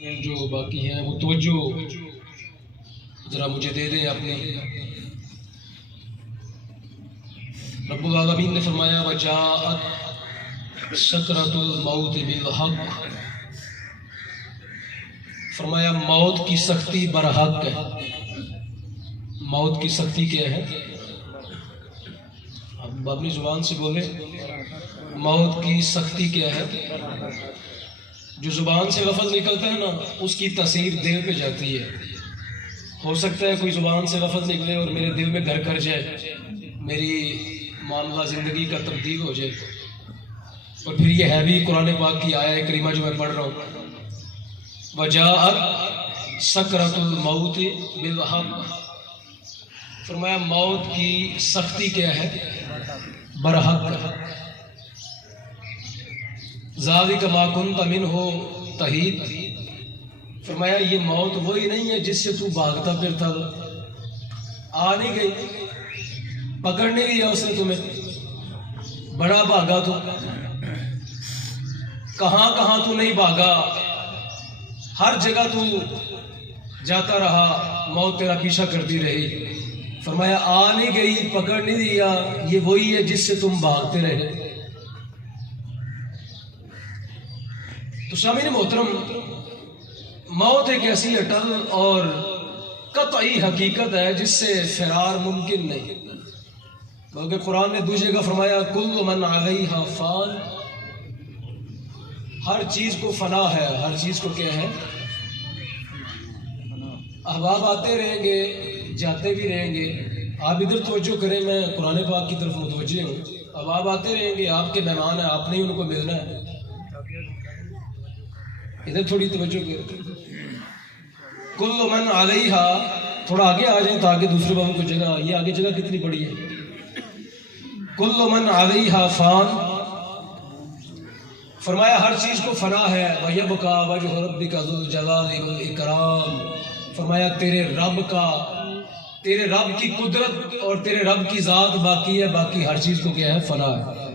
جو باقی ہیں وہ توجہ ذرا مجھے دے دیں اپنی۔ رب العالمین نے فرمایا وجاءت سکرۃ الموت بالحق، فرمایا موت کی سختی برحق ہے۔ موت کی سختی کیا ہے؟ اب اپنی زبان سے بولے، موت کی سختی کیا ہے؟ جو زبان سے لفظ نکلتا ہے نا، اس کی تاثیر دل پہ جاتی ہے۔ ہو سکتا ہے کوئی زبان سے لفظ نکلے اور میرے دل میں گھر کر جائے، میری معاملہ زندگی کا تبدیل ہو جائے، اور پھر یہ ہے بھی قرآن پاک کی آیہ کریمہ جو میں پڑھ رہا ہوں، وجاءت سکرۃ الموت بالحق، فرمایا موت کی سختی کیا ہے؟ برحق۔ ذالک ما کنت منہ تحید، فرمایا یہ موت وہی نہیں ہے جس سے تو بھاگتا پھرتا، آ نہیں گئی، پکڑ نہیں لیا اس نے تمہیں، بڑا بھاگا تو، کہاں کہاں تو نہیں بھاگا، ہر جگہ تو جاتا رہا، موت تیرا پیچھا کرتی رہی، فرمایا آ نہیں گئی، پکڑ نہیں لیا، یہ وہی ہے جس سے تم بھاگتے رہے۔ تو سامعین محترم، موت ایک ایسی اٹل اور قطعی حقیقت ہے جس سے فرار ممکن نہیں، بلکہ قرآن نے دوسری جگہ فرمایا کل من علیہا فان، ہر چیز کو فنا ہے، ہر چیز کو کیا ہے؟ احباب آتے رہیں گے، جاتے بھی رہیں گے۔ آپ ادھر توجہ کریں، میں قرآن پاک کی طرف متوجہ ہوں۔ احباب آتے رہیں گے، آپ کے مہمان ہیں، آپ نے ان کو ملنا ہے۔ ادھر تھوڑی توجہ کریں، کل من علیہا، تھوڑا آگے آ جائیں تاکہ دوسرے بابوں کو جگہ، یہ آگے جگہ کتنی بڑی ہے۔ کل من علیہا فان، فرمایا ہر چیز کو فنا ہے، وَيَبْقَى وَجْهُ رَبِّكَ ذُو الْجَلَالِ وَالْإِكْرَامِ، فرمایا تیرے رب کی قدرت اور تیرے رب کی ذات باقی ہے، باقی ہر چیز کو کیا ہے؟ فنا ہے۔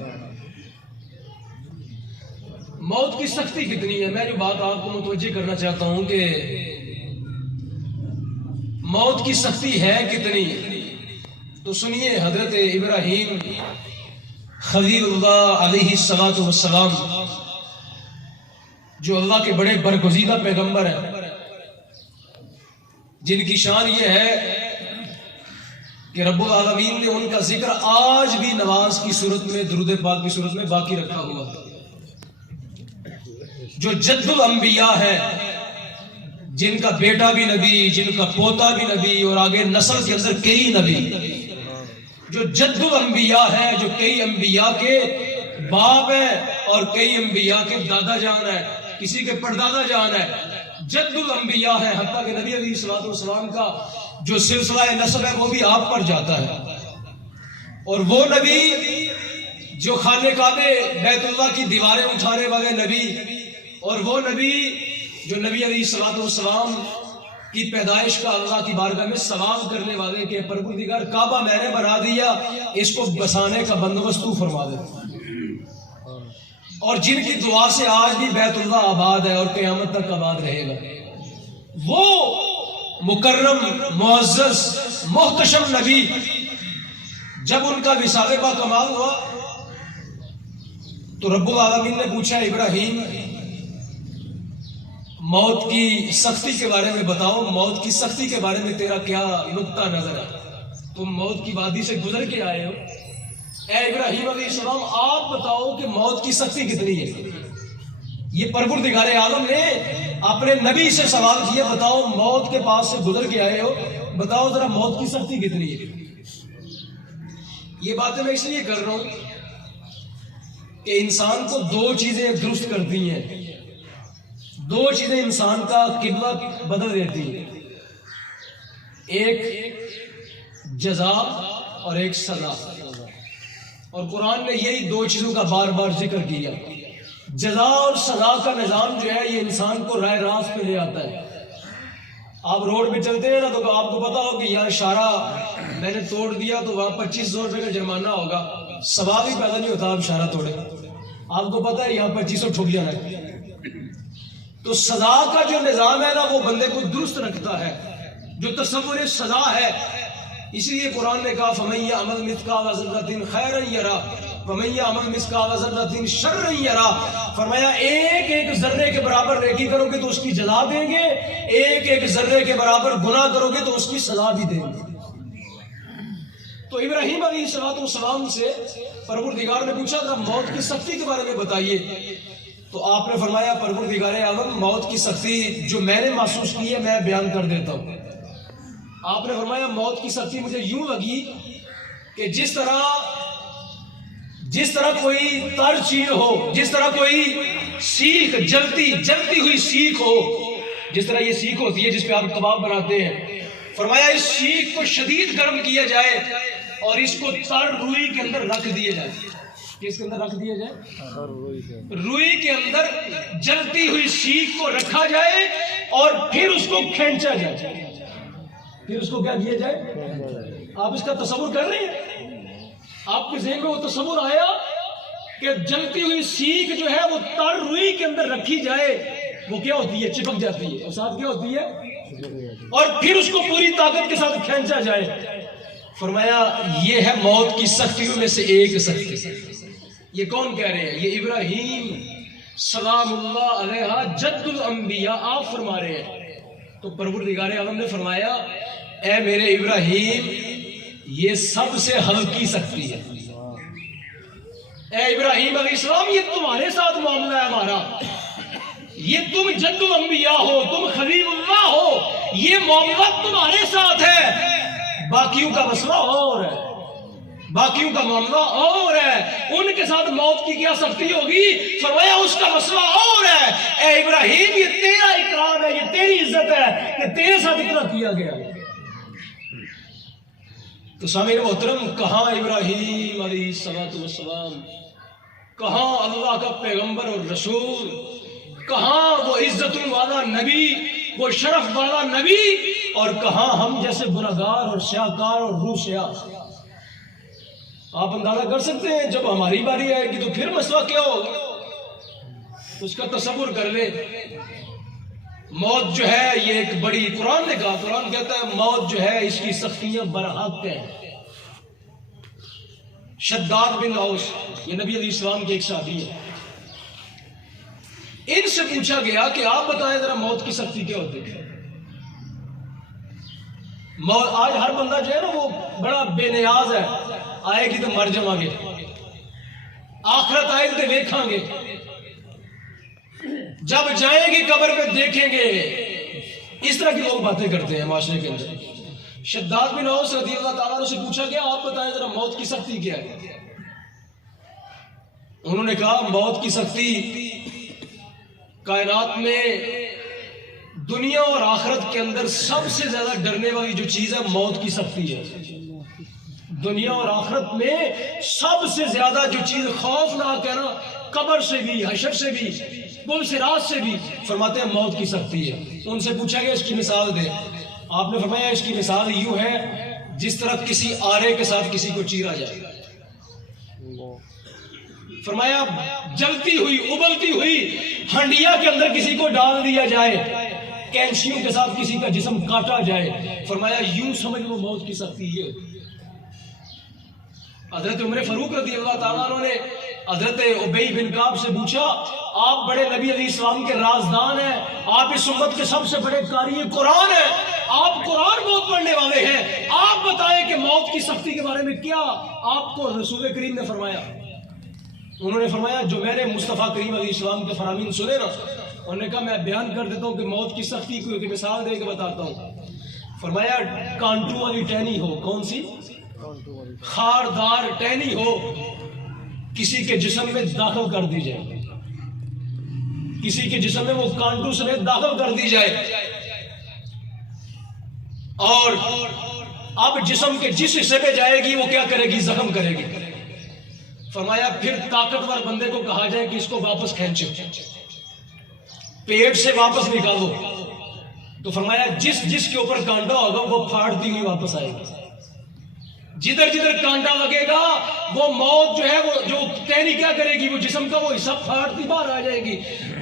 موت کی سختی کتنی ہے، میں جو بات آپ کو متوجہ کرنا چاہتا ہوں کہ موت کی سختی ہے کتنی، تو سنیے حضرت ابراہیم خلیل اللہ علیہ السلام، جو اللہ کے بڑے برگزیدہ پیغمبر ہیں، جن کی شان یہ ہے کہ رب العالمین نے ان کا ذکر آج بھی نماز کی صورت میں، درود پاک کی صورت میں باقی رکھا ہوا، جو جد الانبیاء ہے، جن کا بیٹا بھی نبی، جن کا پوتا بھی نبی، اور آگے نسل کے اندر کئی نبی، جو جد الانبیاء ہے، جو کئی انبیاء کے باپ ہے اور کئی انبیاء کے دادا جان ہے، کسی کے پردادا جان ہے، جد الانبیاء ہے، حتیٰ کہ نبی علیہ السلام کا جو سلسلہ نسب ہے وہ بھی آپ پر جاتا ہے، اور وہ نبی جو خانہ کعبہ بیت اللہ کی دیواریں اٹھانے والے نبی، اور وہ نبی جو نبی علیہ السلام کی پیدائش کا اللہ کی بارگاہ میں سوال کرنے والے کہ پروردگار کعبہ میں نے بنا دیا، اس کو بسانے کا بندوبست تو فرما دے، اور جن کی دعا سے آج بھی بیت اللہ آباد ہے اور قیامت تک آباد رہے گا، وہ مکرم معزز محتشم نبی جب ان کا وصال با کمال ہوا تو رب العالمین نے پوچھا ابراہیم موت کی سختی کے بارے میں بتاؤ، موت کی سختی کے بارے میں تیرا کیا نقطہ نظر ہے؟ تم موت کی وادی سے گزر کے آئے ہو، اے ابراہیم علیہ السلام آپ بتاؤ کہ موت کی سختی کتنی ہے۔ یہ پروردگار عالم نے اپنے نبی سے سوال کیا، بتاؤ موت کے پاس سے گزر کے آئے ہو، بتاؤ ذرا موت کی سختی کتنی ہے۔ یہ باتیں میں اس لیے کر رہا ہوں کہ انسان کو دو چیزیں درست کرتی ہیں، دو چیزیں انسان کا قبلہ بدل دیتی ہیں، ایک جزا اور ایک سزا، اور قرآن نے یہی دو چیزوں کا بار بار ذکر کیا۔ جزا اور سزا کا نظام جو ہے یہ انسان کو رائے راست پہ لے آتا ہے۔ آپ روڈ پہ چلتے ہیں نا تو آپ کو پتا ہو کہ یار اشارہ میں نے توڑ دیا تو وہاں 2500 روپے کا جرمانہ ہوگا، ثواب ہی پیدا نہیں ہوتا آپ اشارہ توڑے، آپ کو پتا ہے یہاں 2500 ٹھک جانا ہے، تو سزا کا جو نظام ہے نا وہ بندے کو درست رکھتا ہے، جو تصور سزا ہے. اسی لیے قرآن نے کہا فَمَن يَعْمَلْ مِثْقَالَ ذَرَّةٍ خَيْرًا يَرَهُ وَمَن يَعْمَلْ مِثْقَالَ ذَرَّةٍ شَرًّا يَرَهُ. فرمایا ایک ایک ذرے کے برابر نیکی کرو گے تو اس کی جزا دیں گے، ایک ایک ذرے کے برابر گناہ کرو گے تو اس کی سزا بھی دیں گے. تو ابراہیم علیہ السلام سے پروردگار نے پوچھا تھا موت کی سختی کے بارے میں بتائیے، تو آپ نے فرمایا پروردگار عالم موت کی سختی جو میں نے محسوس کی ہے میں بیان کر دیتا ہوں. آپ نے فرمایا موت کی سختی مجھے یوں لگی کہ جس طرح کوئی تر چیز ہو، جس طرح کوئی سیخ جلتی ہوئی سیخ ہو، جس طرح یہ سیخ ہوتی ہے جس پہ آپ کباب بناتے ہیں. فرمایا اس سیخ کو شدید گرم کیا جائے اور اس کو تر روئی کے اندر رکھ دیا جائے. کس کے اندر رکھ دیا جائے؟ روئی کے اندر جلتی ہوئی سیخ کو رکھا جائے اور پھر اس کو کھینچا جائے. پھر اس کو کیا کیا جائے؟ آپ اس کا تصور کر رہے ہیں؟ آپ کے ذہن میں وہ تصور آیا کہ جلتی ہوئی سیخ جو ہے وہ تر روئی کے اندر رکھی جائے، وہ کیا ہوتی ہے؟ چپک جاتی ہے. اور ساتھ کیا ہوتی ہے؟ اور پھر اس کو پوری طاقت کے ساتھ کھینچا جائے. فرمایا یہ ہے موت کی سختیوں میں سے ایک سختی. یہ کون کہہ رہے ہیں؟ یہ ابراہیم سلام اللہ علیہ جد الانبیاء آپ فرما رہے ہیں. تو پروردگار عالم نے فرمایا اے میرے ابراہیم یہ سب سے ہلکی سختی ہے. اے ابراہیم علیہ السلام یہ تمہارے ساتھ معاملہ ہے ہمارا، یہ تم جد الانبیاء ہو، تم خلیل اللہ ہو، یہ معاملہ تمہارے ساتھ ہے. باقیوں کا مسئلہ اور ہے، باقیوں کا معاملہ اور ہے. ان کے ساتھ موت کی کیا سختی ہوگی؟ فرمایا اس کا مسئلہ اور ہے. اے ابراہیم یہ تیرا اکرام ہے، یہ تیری عزت ہے کہ تیرے ساتھ اتنا کیا گیا. تو سامعین محترم کہاں ابراہیم علیہ السلام، کہاں اللہ کا پیغمبر اور رسول، کہاں وہ عزت والا نبی، وہ شرف والا نبی، اور کہاں ہم جیسے گناہگار اور سیاہکار اور روح سیاہ. آپ اندازہ کر سکتے ہیں جب ہماری باری آئے گی تو پھر مسئلہ کیا ہوگا؟ اس کا تصور کر لے. موت جو ہے یہ ایک بڑی، قرآن نے کہا، قرآن کہتا ہے موت جو ہے اس کی سختیاں برحق ہیں. شداد بن اوس یہ نبی علیہ السلام کے ایک صحابی ہے. ان سے پوچھا گیا کہ آپ بتائیں ذرا موت کی سختی کیا ہوتی ہے. آج ہر بندہ جو ہے نا وہ بڑا بے نیاز ہے، آئے گی تو مر جاؤں گے، آخرت آئے گی تو دیکھیں گے، جب جائیں گے قبر پہ دیکھیں گے. اس طرح کی لوگ باتیں کرتے ہیں معاشرے کے اندر. شداد بن اوس رضی اللہ تعالیٰ عنہ سے پوچھا گیا آپ بتائیں ذرا موت کی سختی کیا ہے. انہوں نے کہا موت کی سختی کائنات میں دنیا اور آخرت کے اندر سب سے زیادہ ڈرنے والی جو چیز ہے موت کی سختی ہے. دنیا اور آخرت میں سب سے زیادہ جو چیز خوفناک ہے نا، قبر سے بھی، حشر سے بھی، پل صراط سے بھی، فرماتے ہیں موت کی سختی ہے. ان سے پوچھا گیا اس کی مثال دے. آپ نے فرمایا اس کی مثال یوں ہے جس طرح کسی آرے کے ساتھ کسی کو چیرا جائے. فرمایا جلتی ہوئی ابلتی ہوئی ہنڈیا کے اندر کسی کو ڈال دیا جائے، کینچیوں کے ساتھ کسی کا جسم کاٹا جائے. فرمایا یوں سمجھ وہ موت کی سختی ہے. حضرت عمر فاروق رضی اللہ تعالیٰ عنہ نے حضرت ابی بن کعب سے پوچھا آپ بڑے نبی علیہ السلام کے رازدان ہیں، آپ اس امت کے سب سے بڑے قاری قرآن ہیں، آپ قرآن بہت پڑھنے والے ہیں، آپ بتائیں کہ موت کی سختی کے بارے میں کیا آپ کو رسول کریم نے فرمایا. انہوں نے فرمایا جو میں نے مصطفیٰ کریم علیہ السلام کے فرامین سنے نا، انہوں نے کہا میں بیان کر دیتا ہوں کہ موت کی سختی کو ایک مثال دے کے بتاتا ہوں. فرمایا کانٹوں والی ٹہنی ہو، کون سی؟ خاردار ٹہنی ہو، کسی کے جسم میں داخل کر دی جائے، کسی کے جسم میں وہ کانٹوں سمیت داخل کر دی جائے، اور اب جسم کے جس حصے پہ جائے گی وہ کیا کرے گی؟ زخم کرے گی. فرمایا پھر طاقتور بندے کو کہا جائے کہ اس کو واپس کھینچو، پیٹ سے واپس نکالو. تو فرمایا جس کے اوپر کانٹا ہوگا وہ پھاڑتی ہوئی واپس آئے گی. جدھر جدھر کانٹا لگے گا وہ موت جو ہے وہ جو ٹہنی کیا کرے گی؟ وہ جسم کا وہ حصہ پھاڑتی باہر آ جائے گی.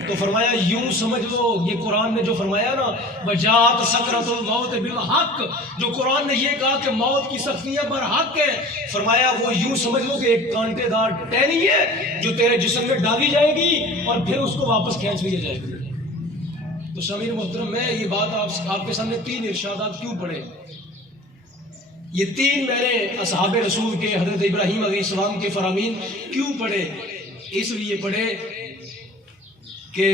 تو فرمایا یوں سمجھ لو یہ قرآن نے جو فرمایا نا وجات سکرۃ الموت بالحق، جو قرآن نے یہ کہا کہ موت کی سختیاں برحق ہے، فرمایا وہ یوں سمجھ لو کہ ایک کانٹے دار ٹہنی ہے جو تیرے جسم میں ڈالی جائے گی اور پھر اس کو واپس کھینچ لیا جائے گا۔ تو سامعین محترم، میں یہ بات آپ کے سامنے 3 ارشادات کیوں پڑھے؟ یہ 3 میں نے اصحاب رسول کے حضرت ابراہیم علیہ السلام کے فرامین کیوں پڑھے؟ اس لیے پڑھے کہ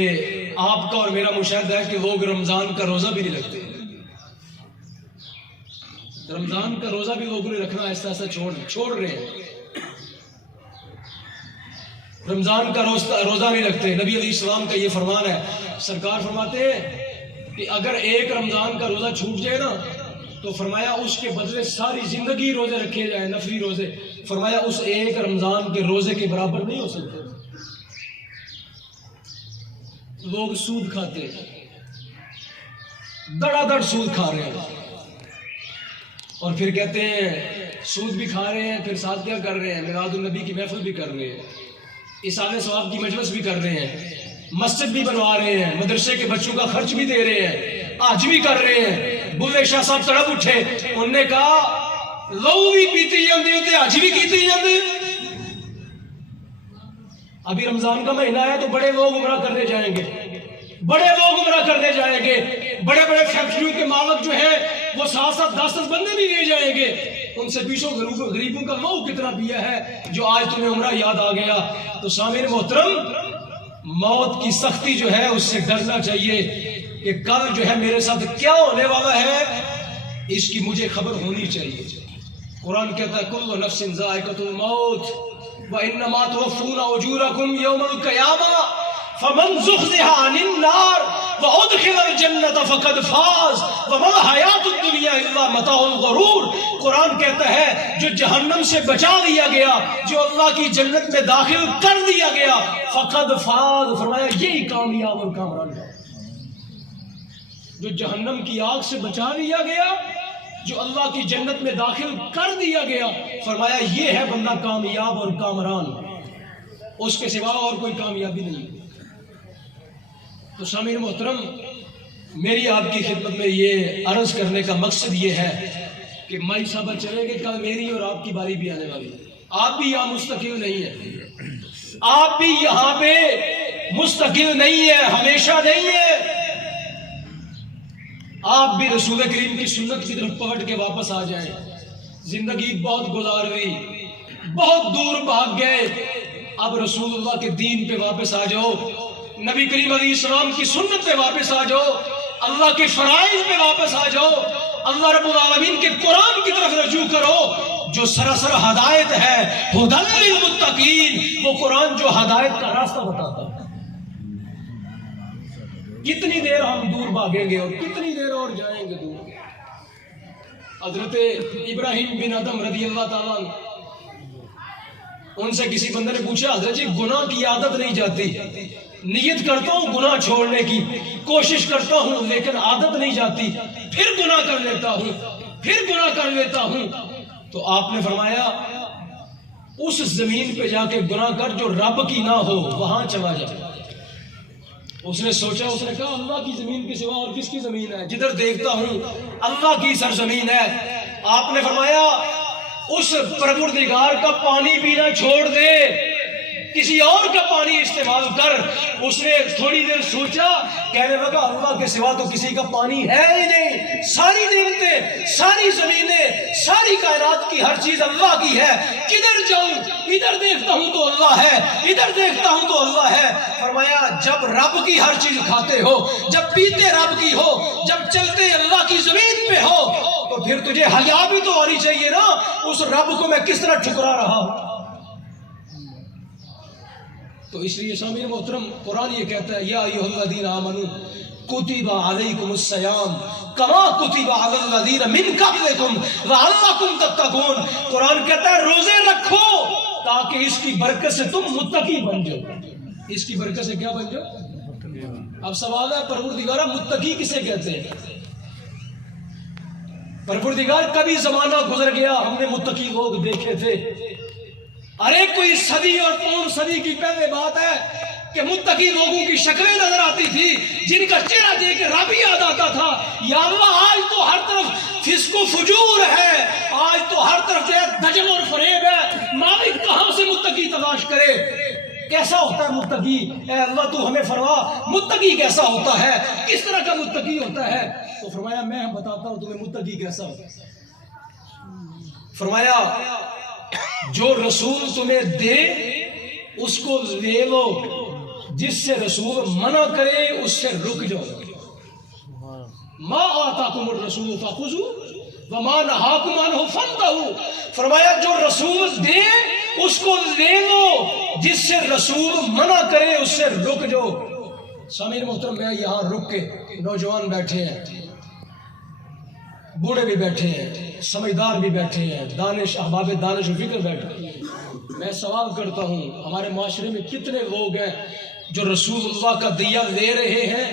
آپ کا اور میرا مشاہدہ ہے کہ لوگ رمضان کا روزہ بھی نہیں رکھتے۔ رمضان کا روزہ بھی لوگوں نے رکھنا ایسا ایسا چھوڑ رہے ہیں، رمضان کا روزہ نہیں رکھتے۔ نبی علیہ السلام کا یہ فرمان ہے، سرکار فرماتے ہیں کہ اگر ایک رمضان کا روزہ چھوٹ جائے نا تو فرمایا اس کے بدلے ساری زندگی روزے رکھے جائیں، نفلی روزے، فرمایا اس ایک رمضان کے روزے کے برابر نہیں ہو سکتے۔ لوگ سود کھاتے ہیں، دڑا دڑ سود کھا رہے ہیں، اور پھر کہتے ہیں سود بھی کھا رہے ہیں، پھر ساتھ کیا کر رہے ہیں؟ میلاد النبی کی محفل بھی کر رہے ہیں، اصالہ ثواب کی مجلس بھی کر رہے ہیں، مسجد بھی بنوا رہے ہیں، مدرسے کے بچوں کا خرچ بھی دے رہے ہیں، آج بھی کر رہے ہیں۔ بلے شاہ صاحب تڑپ اٹھے، انہوں نے کہا لو بھی پیتی جاندے ہوتے، آج بھی کیتی جاندے۔ ابھی رمضان کا مہینہ ہے تو بڑے لوگ عمرہ کرنے جائیں گے، بڑے لوگ عمرہ کرنے جائیں گے، بڑے بڑے فیکٹریوں کے مالک جو ہے وہ 7-7 10-10 بندے بھی لے جائیں گے، ان سے پیچھو غریبوں کا لو کتنا پیا ہے جو آج تمہیں عمرہ یاد آ گیا۔ تو سامعین محترم، موت کی سختی جو ہے اس سے ڈرنا چاہیے کہ کل جو ہے میرے ساتھ کیا ہونے والا ہے، اس کی مجھے خبر ہونی چاہیے۔ قرآن کہتا ہے کل نفس ذائقۃ الموت وانما توفون اجورکم یوم القیامہ فمن زحزح عن النار وادخل الجنۃ فقد فاز وما الحیاۃ الدنیا الا متاع الغرور۔ قرآن کہتا ہے جو جہنم سے بچا لیا گیا، جو اللہ کی جنت میں داخل کر دیا گیا، فقد فاز، فرمایا یہی کامیاب اور کامران ہے۔ جو جہنم کی آگ سے بچا لیا گیا، جو اللہ کی جنت میں داخل کر دیا گیا، فرمایا یہ ہے بندہ کامیاب اور کامران، اس کے سوا اور کوئی کامیابی نہیں۔ تو سامعین محترم، میری آپ کی خدمت میں یہ عرض کرنے کا مقصد یہ ہے کہ مائی صاحبہ چلے گے، کل میری اور آپ کی باری بھی آنے والی ہے۔ آپ بھی یہاں مستقل نہیں ہیں، آپ بھی یہاں پہ مستقل نہیں ہے، ہمیشہ نہیں ہے۔ آپ بھی رسول کریم کی سنت کی طرف پلٹ کے واپس آ جائیں۔ زندگی بہت گزار گئی، بہت دور بھاگ گئے، اب رسول اللہ کے دین پہ واپس آ جاؤ، نبی کریم علیہ السلام کی سنت پہ واپس آ جاؤ، اللہ کے فرائض پہ واپس آ جاؤ، اللہ رب العالمین کے قرآن کی طرف رجوع کرو جو سراسر ہدایت ہے، ھدی للمتقین، وہ قرآن جو ہدایت کا راستہ بتاتا ہے۔ کتنی دیر ہم دور بھاگیں گے اور کتنی دیر اور جائیں گے دور؟ حضرت ابراہیم بن ادم رضی اللہ تعالیٰ عنہ، ان سے کسی بندے نے پوچھا حضرت جی گناہ کی عادت نہیں جاتی، نیت کرتا ہوں گناہ چھوڑنے کی، کوشش کرتا ہوں لیکن عادت نہیں جاتی، پھر گناہ کر لیتا ہوں، پھر گناہ کر لیتا ہوں۔ تو آپ نے فرمایا اس زمین پہ جا کے گناہ کر جو رب کی نہ ہو، وہاں چلا جا۔ اس نے سوچا، اس نے کہا اللہ کی زمین کے سوا اور کس کی زمین ہے؟ جدھر دیکھتا ہوں اللہ کی سرزمین ہے۔ آپ نے فرمایا اس پروردگار کا پانی پینا چھوڑ دے، کسی اور کا پانی استعمال کر۔ اس نے تھوڑی دیر سوچا، کہنے لگا اللہ کے سوا تو کسی کا پانی ہے ہی نہیں، ساری نعمتیں، ساری زمینیں، ساری کائنات کی ہر چیز اللہ کی ہے، کدھر جاؤں؟ ادھر دیکھتا ہوں تو اللہ ہے، ادھر دیکھتا ہوں تو اللہ ہے۔ فرمایا جب رب کی ہر چیز کھاتے ہو، جب پیتے رب کی ہو، جب چلتے اللہ کی زمین پہ ہو، تو پھر تجھے حیا بھی تو ہونی چاہیے نا، اس رب کو میں کس طرح ٹھکرا رہا ہوں۔ تو اس لیے سامعین محترم، قرآن یہ کہتا ہے یا ایھا الذین آمنوا کتب علیکم الصیام کما کتب علی الذین من قبلکم لعلکم تتقون۔ قرآن کہتا ہے روزے رکھو تاکہ اس کی برکت سے تم متقی بن جاؤ۔ اس کی برکت سے کیا بن جاؤ؟ اب سوال ہے پروردگارہ متقی کسے کہتے ہیں؟ پروردگار کبھی زمانہ گزر گیا ہم نے متقی لوگ دیکھے تھے، ارے کوئی صدی اور 5 صدی کی پہلے بات ہے، کہ متقی لوگوں کی شکلیں نظر آتی تھی جن کا چہرہ دیکھ کے رب یاد آتا تھا. یا اللہ آج تو ہر طرف فسق و فجور ہے, آج تو ہر طرف جو ہے دجل اور فریب ہے, مالک کہاں سے متقی تلاش کرے؟ کیسا ہوتا ہے متقی؟ اے اللہ تو ہمیں فرما متقی کیسا ہوتا ہے, کس طرح کا متقی ہوتا ہے؟ تو فرمایا میں بتاتا ہوں تمہیں متقی کیسا ہوتا ہے. فرمایا جو رسول تمہیں دے اس کو لے لو, جس سے رسول منع کرے اس سے رک جاؤ. ما آتاکم الرسول فخذوہ وما نہاکم عنہ فانتہوا. فرمایا جو رسول دے اس کو لے لو, جس سے رسول منع کرے اس سے رک جاؤ. سامعین محترم, میں یہاں رک کے, نوجوان بیٹھے ہیں, بوڑھے بھی بیٹھے ہیں, سمجھدار بھی بیٹھے ہیں, دانش احباب دانش و فکر بیٹھے ہیں. میں سوال کرتا ہوں ہمارے معاشرے میں کتنے لوگ ہیں جو رسول اللہ کا دیا لے رہے ہیں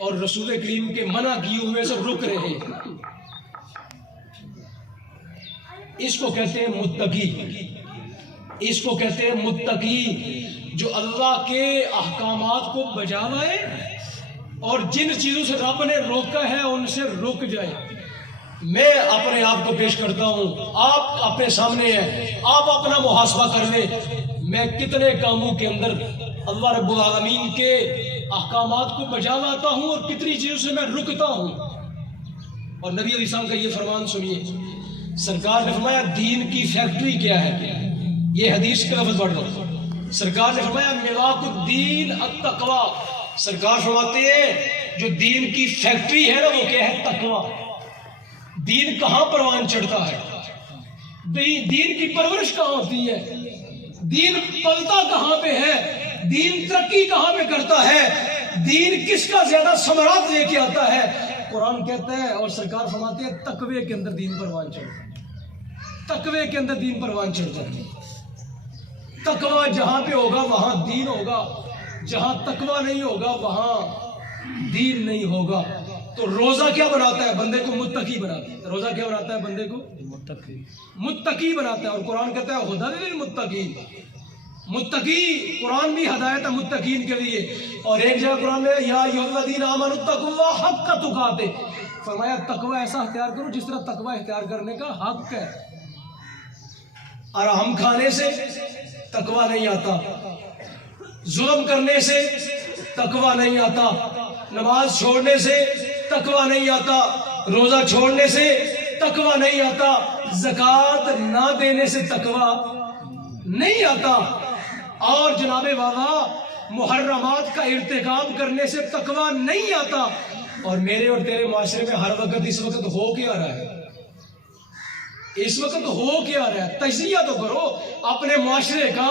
اور رسول کریم کے منع کیے ہوئے سے رک رہے ہیں؟ اس کو کہتے ہیں متقی, اس کو کہتے ہیں متقی جو اللہ کے احکامات کو بجا لائے اور جن چیزوں سے رب نے روکا ہے ان سے رک جائے. میں اپنے آپ کو پیش کرتا ہوں, آپ اپنے سامنے ہیں, آپ اپنا محاسبہ کر لیں. میں کتنے کاموں کے اندر اللہ رب العالمین کے احکامات کو بجا لاتا ہوں اور کتنی چیزوں سے میں رکتا ہوں. اور نبی علیہ السلام کا یہ فرمان سنیے, سرکار نے فرمایا دین کی فیکٹری کیا ہے؟ یہ حدیث کا لفظ پڑھ لو. سرکار نے فرمایا ملاک الدین التقوی. سرکار فرماتے ہیں جو دین کی فیکٹری ہے نا وہ کیا ہے؟ تقوی. دین کہاں پروان چڑھتا ہے؟ دین کی پرورش کہاں ہوتی ہے؟ دین پلتا کہاں پہ ہے؟ دین ترقی کہاں پہ کرتا ہے؟ دین کس کا زیادہ ثمرات لے کے آتا ہے؟ قرآن کہتا ہے اور سرکار فرماتے ہیں تقوی کے اندر دین پروان چڑھتا ہے. تقوی کے اندر دین پروان چڑھتا ہے. تقوی جہاں پہ ہوگا وہاں دین ہوگا, جہاں تقوی نہیں ہوگا وہاں دین نہیں ہوگا. تو روزہ کیا بناتا ہے؟ بندے کو متقی بناتا ہے. روزہ کیا بناتا ہے؟ بندے کو متقی بناتا ہے. اور قرآن کہتا ہے ہدی للمتقین. متقی, قرآن بھی ہدایت ہے متقین کے لیے. اور ایک جگہ قرآن میں یا ایھا الذین آمنوا اتقوا اللہ حق تقاتہ. فرمایا تقوی ایسا اختیار کرو جس طرح تقوی اختیار کرنے کا حق ہے. آرام کھانے سے تقوی نہیں آتا, ظلم کرنے سے تقوی نہیں آتا, نماز چھوڑنے سے تقوی نہیں آتا, روزہ چھوڑنے سے تقوی نہیں آتا, زکوٰۃ نہ دینے سے تقوی نہیں آتا, اور جناب والا محرمات کا ارتکاب کرنے سے تقوی نہیں آتا. اور میرے اور تیرے معاشرے میں ہر وقت اس وقت ہو کیا رہا ہے؟ اس وقت ہو کیا رہا ہے؟ تجزیہ تو کرو اپنے معاشرے کا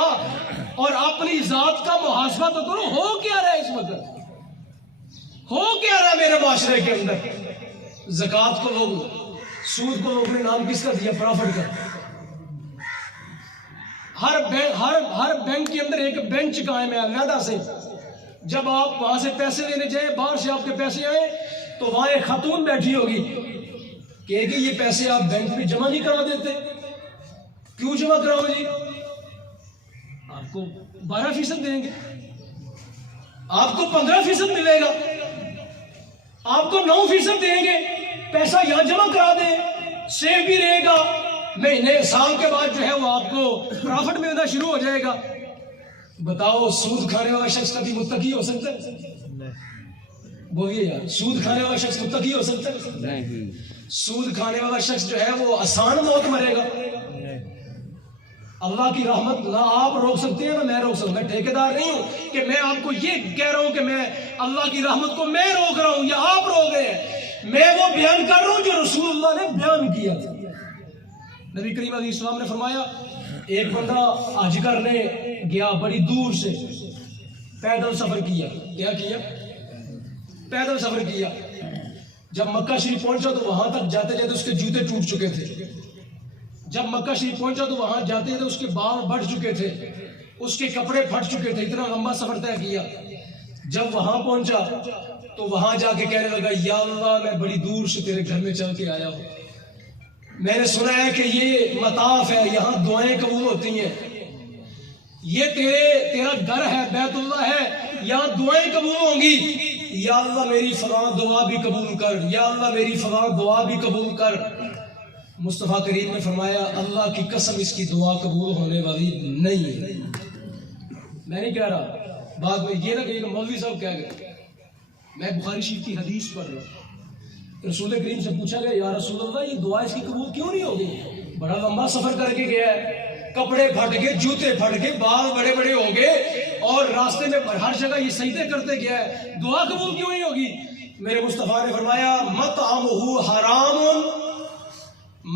اور اپنی ذات کا محاسبہ تو کرو. ہو کیا رہا ہے اس وقت؟ ہو کیا رہا ہے میرے معاشرے کے اندر؟ زکوٰۃ کو لوگ, سود کو لوگ نے نام کس کا دیا؟ پرافٹ کا. ہر بینک کے اندر ایک بینچ قائم ہے علیحدہ سے. جب آپ وہاں سے پیسے لینے جائیں, باہر سے آپ کے پیسے آئے تو وہاں ایک خاتون بیٹھی ہوگی, کہے گی یہ پیسے آپ بینک میں جمع نہیں کروا دیتے. کیوں جمع کراؤ جی؟ آپ کو 12% دیں گے, آپ کو 15% ملے گا, آپ کو 9% دیں گے. پیسہ یہاں جمع کرا دیں, سیف بھی رہے گا, مہینے سال کے بعد جو ہے وہ آپ کو پرافٹ ملنا شروع ہو جائے گا. بتاؤ سود کھانے والا شخص کبھی متقی ہو سکتا ہے؟ بولیے یار, سود کھانے والا شخص متقی ہو سکتا ہے؟ سود کھانے والا شخص جو ہے وہ آسان موت مرے گا. اللہ کی رحمت نہ آپ روک سکتے ہیں نہ میں روک سکتا ہوں. میں ٹھیکیدار نہیں ہوں کہ میں آپ کو یہ کہہ رہا ہوں کہ میں اللہ کی رحمت کو میں روک رہا ہوں یا آپ روک رہے ہیں. میں وہ بیان کر رہا ہوں جو رسول اللہ نے بیان کیا تھا. نبی کریم علیہ السلام نے فرمایا ایک بندہ حج کرنے گیا, بڑی دور سے پیدل سفر کیا. کیا کیا؟ پیدل سفر کیا. جب مکہ شریف پہنچا تو وہاں تک جاتے جاتے اس کے جوتے ٹوٹ چکے تھے. جب مکہ شریف پہنچا تو وہاں جاتے جاتے اس کے بال بڑھ چکے تھے, اس کے کپڑے پھٹ چکے تھے. اتنا لمبا سفر طے کیا. جب وہاں پہنچا تو وہاں جا کے کہنے لگا یا اللہ میں بڑی دور سے تیرے گھر میں چل کے آیا ہوں. میں نے سنا ہے کہ یہ مطاف ہے, یہاں دعائیں قبول ہوتی ہیں. یہ تیرا گھر ہے، بیت اللہ ہے، یہاں دعائیں قبول ہوں گی، یا اللہ میری فلاں دعا بھی قبول کر، یا اللہ میری فلاں دعا بھی قبول کر۔ مصطفیٰ کریم نے فرمایا اللہ کی قسم اس کی دعا قبول ہونے والی نہیں ہے۔ میں نہیں کہہ رہا، بعد میں یہ نہ کہ مولوی صاحب کہہ گئے، میں بخاری شریف کی حدیث پڑھ رہا ہوں، رسول کریم سے پوچھا گیا یا رسول اللہ یہ دعا اس کی قبول کیوں نہیں ہوگی؟ بڑا لمبا سفر کر کے گیا ہے، کپڑے پھٹ گئے، جوتے پھٹ گئے، بال بڑے بڑے ہو گئے، اور راستے میں ہر جگہ یہ سجدے کرتے گیا ہے، دعا قبول کیوں نہیں ہوگی؟ میرے مصطفیٰ نے فرمایا مطعمہ حرام،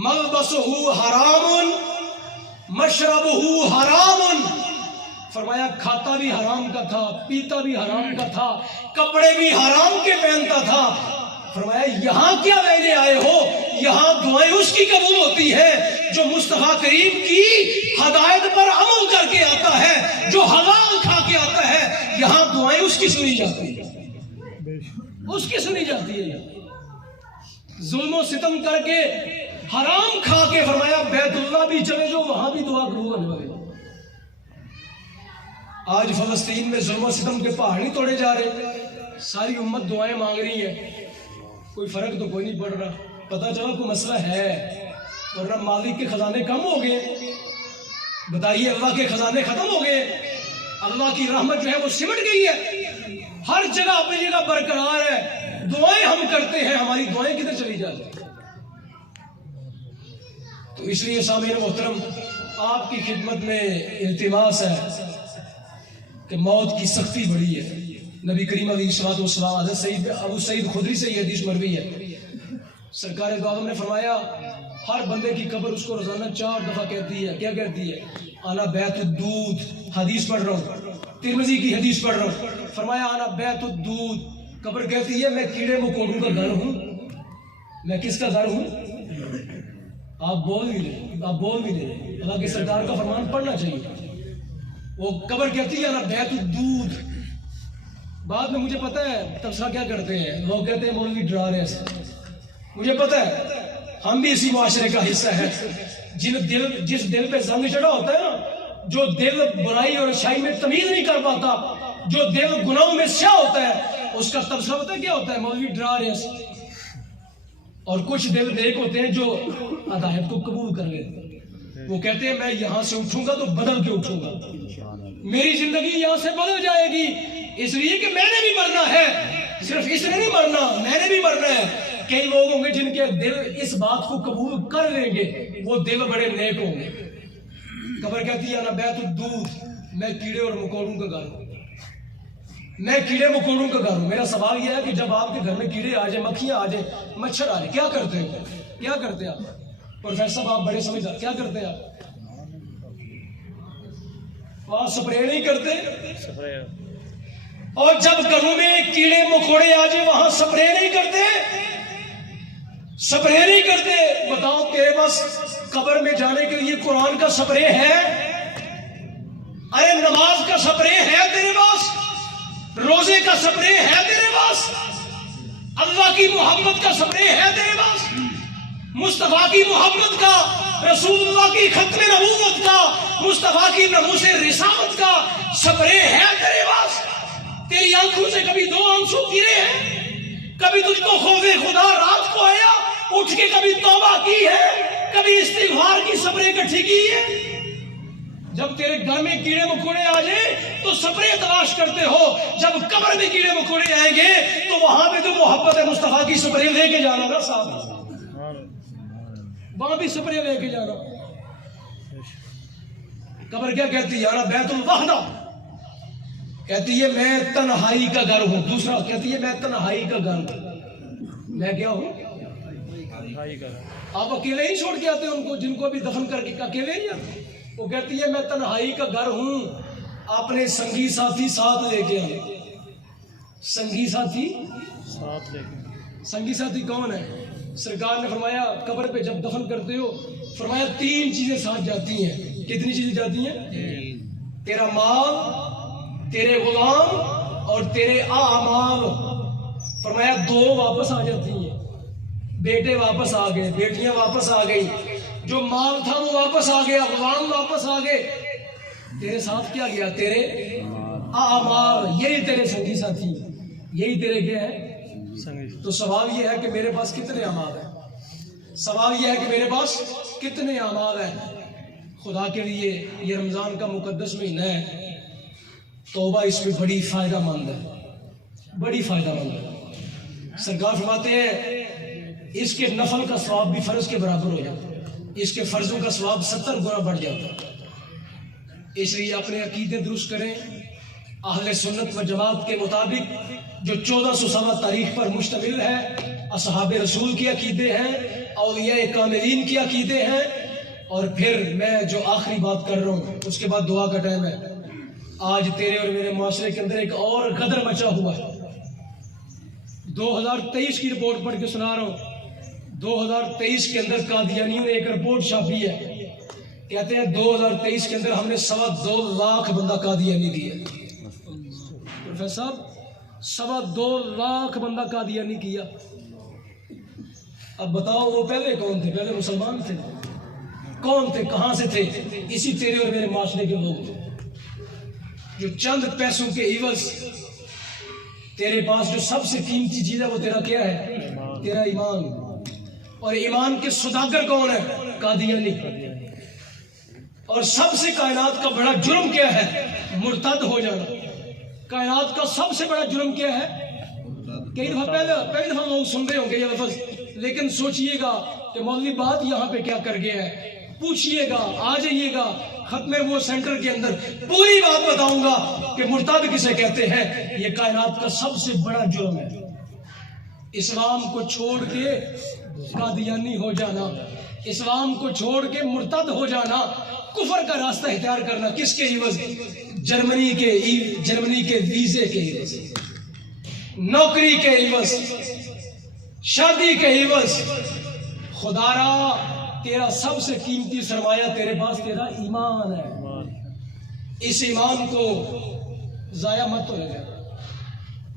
ملبسہ حرام، مشربہ حرام، فرمایا کھاتا بھی حرام کا تھا، پیتا بھی حرام کا تھا، کپڑے بھی حرام کے پہنتا تھا۔ فرمایا یہاں کیا لینے آئے ہو؟ یہاں دعائیں اس کی قبول ہوتی ہے جو مصطفیٰ کریم کی ہدایت پر عمل کر کے آتا ہے، جو حلال کھا کے آتا ہے، یہاں دعائیں اس کی سنی جاتی ہے، اس کی سنی جاتی ہے۔ ظلم و ستم کر کے، حرام کھا کے، فرمایا بیت اللہ بھی چلے جو وہاں بھی دعا قبول ہونے والے۔ آج فلسطین میں ظلم و ستم کے پہاڑ نہیں توڑے جا رہے، ساری امت دعائیں مانگ رہی ہے، کوئی فرق تو کوئی نہیں پڑ رہا۔ پتہ چلا کوئی مسئلہ ہے، ورنہ مالک کے خزانے کم ہو گئے، بتائیے اللہ کے خزانے ختم ہو گئے، اللہ کی رحمت جو ہے وہ سمٹ گئی ہے، ہر جگہ اپنی جگہ برقرار ہے، دعائیں ہم کرتے ہیں، ہماری دعائیں کدھر چلی جاتی ہیں؟ تو اس لیے سامعین محترم آپ کی خدمت میں التماس ہے کہ موت کی سختی بڑی ہے۔ نبی کریم علیہ الصلوۃ والسلام حضرت ابو سعید خدری سے یہ حدیث مروی ہے، سرکار دو عالم نے فرمایا ہر بندے کی قبر اس کو روزانہ 4 دفعہ کہتی ہے، کیا کہتی ہے؟ انا بیت الدود، حدیث پڑھ رہا ہوں، ترمذی کی حدیث پڑھ رہا ہوں، فرمایا انا بیت الدود، قبر کہتی ہے میں کیڑے مکوڑوں کا گھر ہوں، میں کس کا گھر ہوں؟ آپ بول بھی نہیں، اللہ کے سرکار کا فرمان پڑھنا چاہیے۔ وہ قبر کہتی ہے نا بیت الدود۔ بعد میں مجھے پتہ ہے تبصرہ کیا کرتے ہیں لوگ، کہتے ہیں مولوی ڈرا رہے ہیں، مجھے پتہ ہے ہم بھی اسی معاشرے کا حصہ ہے۔ جس دل پہ زنگ چڑھا ہوتا ہے نا، جو دل برائی اور اچھائی میں تمیز نہیں کر پاتا، جو دل گناہوں میں سیاہ ہوتا ہے، اس کا تبصرہ پتہ ہے کیا ہوتا ہے؟ مولوی ڈرا رہے ہیں۔ اور کچھ دل نیک ہوتے ہیں جو ہدایت کو قبول کر لیتے ہیں، وہ کہتے ہیں میں یہاں سے اٹھوں گا تو بدل کے اٹھوں گا، میری زندگی یہاں سے بدل جائے گی، اس لیے کہ میں نے بھی مرنا ہے، صرف اس نے نہیں مرنا، میں نے بھی مرنا ہے۔ کئی لوگ ہوں گے جن کے دل اس بات کو قبول کر لیں گے، وہ دل بڑے نیک ہوں گے۔ قبر کہتی ہے نا بیت الدود، میں کیڑے اور مکوڑوں کا گھر ہوں، میں کیڑے مکوڑوں کا گھر ہوں۔ میرا سوال یہ ہے کہ جب آپ کے گھر میں کیڑے آ جائیں، مکھیاں آ جائیں، مچھر آ جائیں، کیا کرتے ہیں؟ کیا کرتے ہیں آپ؟ پروفیسر صاحب آپ بڑے سمجھدار، کیا کرتے ہیں آپ سپرے نہیں کرتے؟ اور جب گھروں میں کیڑے مکوڑے آ جائیں وہاں سپرے نہیں کرتے؟ سپرے نہیں کرتے؟ بتاؤ تیرے پاس قبر میں جانے کے لیے قرآن کا سپرے ہے؟ ارے نماز کا سپرے ہے تیرے پاس؟ روزے کا سپرے ہے تیرے پاس؟ اللہ کی محبت کا سپرے ہے تیرے پاس؟ مصطفیٰ کی محبت کا، رسول اللہ کی ختم نبوت کا، مصطفیٰ کی ناموس رسالت کا سپرے ہے تیرے پاس؟ تیری آنکھوں سے کبھی 2 آنسو گرے ہیں؟ کبھی تجھ کو خوف خدا رات کو آیا اٹھ کے کبھی توبہ کی ہے؟ کبھی استغفار کی سپرے کٹھی کی ہے؟ جب تیرے گھر میں کیڑے مکوڑے آ جائیں تو سپرے تلاش کرتے ہو، جب قبر میں کیڑے مکوڑے آئیں گے تو وہاں پہ تو محبت مصطفیٰ کی سپرے لے کے جانا نا صاحب، وہاں بھی سپرے لے کے جانا۔ قبر کیا کہتی ہے؟ بیت الوحدہ، کہتی ہے میں تنہائی کا گھر ہوں۔ دوسرا کہتی ہے میں تنہائی کا گھر ہوں، میں کیا ہوں؟ آپ اکیلے ہی چھوڑ کے آتے ہیں ان کو، جن کو بھی دفن کر کے اکیلے ہی آتے؟ وہ کہتی ہے میں تنہائی کا گھر ہوں، اپنے سنگی ساتھی ساتھ لے کے آئے۔ سنگی ساتھی ساتھ لے کے، سنگی ساتھی کون ہے؟ سرکار نے فرمایا قبر پہ جب دفن کرتے ہو، فرمایا 3 چیزیں ساتھ جاتی ہیں۔ کتنی چیزیں جاتی ہیں؟ تیرا مال، تیرے غلام اور تیرے اعمال۔ فرمایا 2 واپس آ جاتی ہیں، بیٹے واپس آ گئے، بیٹیاں واپس آ گئی، جو مال تھا وہ واپس آ گیا، غلام واپس آ گئے، تیرے ساتھ کیا گیا؟ تیرے اعمال، یہی تیرے سنگی ساتھی، یہی تیرے کیا ہے؟ تو سوال یہ ہے کہ میرے پاس کتنے اعمال ہیں؟ سوال یہ ہے کہ میرے پاس کتنے اعمال ہیں؟ خدا کے لیے یہ رمضان کا مقدس مہینہ ہے، توبہ اس میں بڑی فائدہ مند ہے، بڑی فائدہ مند ہے۔ سرکار فرماتے ہیں اس کے نفل کا ثواب بھی فرض کے برابر ہو جاتا ہے، اس کے فرضوں کا ثواب 70 گنا بڑھ جاتا ہے۔ اس لیے اپنے عقیدے درست کریں، اہل سنت و جماعت کے مطابق جو 1407 تاریخ پر مشتمل ہے، اصحاب رسول کے عقیدے ہیں، اولیاء کاملین کے عقیدے ہیں۔ اور پھر میں جو آخری بات کر رہا ہوں اس کے بعد دعا کا ٹائم ہے۔ آج تیرے اور میرے معاشرے کے اندر ایک اور غدر مچا ہوا ہے۔ 2023 کی رپورٹ پڑھ کے سنا رہا ہوں۔ 2023 کے اندر قادیانیوں نے ایک رپورٹ چھاپی ہے، کہتے ہیں 2023 کے اندر ہم نے 2.25 لاکھ بندہ قادیانی کیا۔ پروفیسر صاحب 2.25 لاکھ بندہ قادیانی کیا۔ اب بتاؤ وہ پہلے کون تھے؟ پہلے مسلمان تھے؟ کون تھے؟ کہاں سے تھے؟ اسی تیرے اور میرے معاشرے کے لوگ تھے، جو چند پیسوں کے عوض تیرے پاس جو سب سے قیمتی چیز ہے وہ تیرا کیا ہے؟ تیرا ایمان۔ اور ایمان کے سوداگر کون ہے؟ قادیانی۔ اور سب سے کائنات کا بڑا جرم کیا ہے؟ مرتد ہو جانا۔ کائنات کا سب سے بڑا جرم کیا ہے؟ کئی دفعہ پہلی دفعہ لوگ سن رہے ہوں گے یہ لفظ، لیکن سوچئے گا کہ مولوی بات یہاں پہ کیا کر گیا ہے۔ پوچھئے گا، آ جائیے گا ختم وہ سینٹر کے اندر، پوری بات بتاؤں گا کہ مرتد کسے کہتے ہیں۔ یہ کائنات کا سب سے بڑا جرم ہے، اسلام کو چھوڑ کے قادیانی ہو جانا، اسلام کو چھوڑ کے مرتد ہو جانا، کفر کا راستہ اختیار کرنا۔ کس کے عوض؟ جرمنی کے ویزے کے عوض، نوکری کے عوض، شادی کے عوض۔ خدا را تیرا سب سے قیمتی سرمایہ تیرے پاس تیرا ایمان ہے۔ اس ایمان کو ضائع مت ہونے دینا،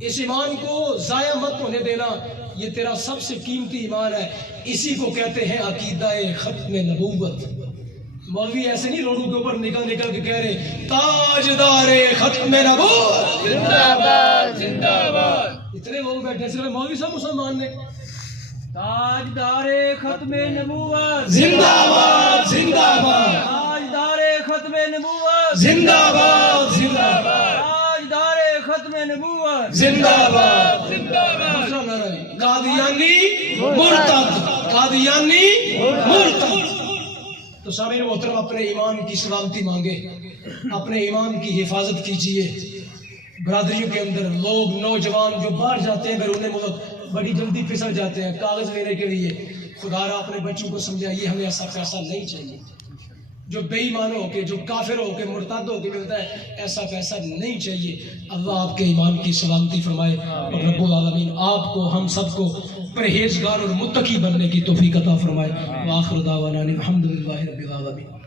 اس ایمان کو ضائع مت ہونے دینا۔ یہ تیرا سب سے قیمتی ایمان ہے، اسی کو کہتے ہیں عقیدہ ختم نبوت۔ مولوی ایسے نہیں روڈوں کے اوپر نکل کے کہہ رہے تاجدار ختم نبوت زندہ باد زندہ باد۔ اتنے لوگ بیٹھے صرف مولوی صاحب مسلمان نے تاجدار ختم نبوت زندہ باد زندہ باد، تاجدار ختم نبوت زندہ باد زندہ باد، تاجدار ختم نبوت زندہ باد زندہ باد۔ قادیانی مرتد، قادیانی مرتد۔ تو سامعین محترم اپنے ایمان کی سلامتی مانگے، اپنے ایمان کی حفاظت کیجئے۔ برادریوں کے اندر لوگ نوجوان جو باہر جاتے ہیں بیرون ملک بڑی جلدی پھسل جاتے ہیں کاغذ لینے کے لیے۔ خدا را اپنے بچوں کو سمجھائیے ہمیں ایسا پیسہ نہیں چاہیے، جو بے ایمان ہو کے، جو کافر ہو کے، مرتد ہو کے ملتا ہے، ایسا پیسہ نہیں چاہیے۔ اللہ آپ کے ایمان کی سلامتی فرمائے، اور رب العالمین آپ کو، ہم سب کو پرہیزگار اور متقی بننے کی توفیق عطا فرمائے۔ وآخر دعوانا الحمدللہ رب العالمین۔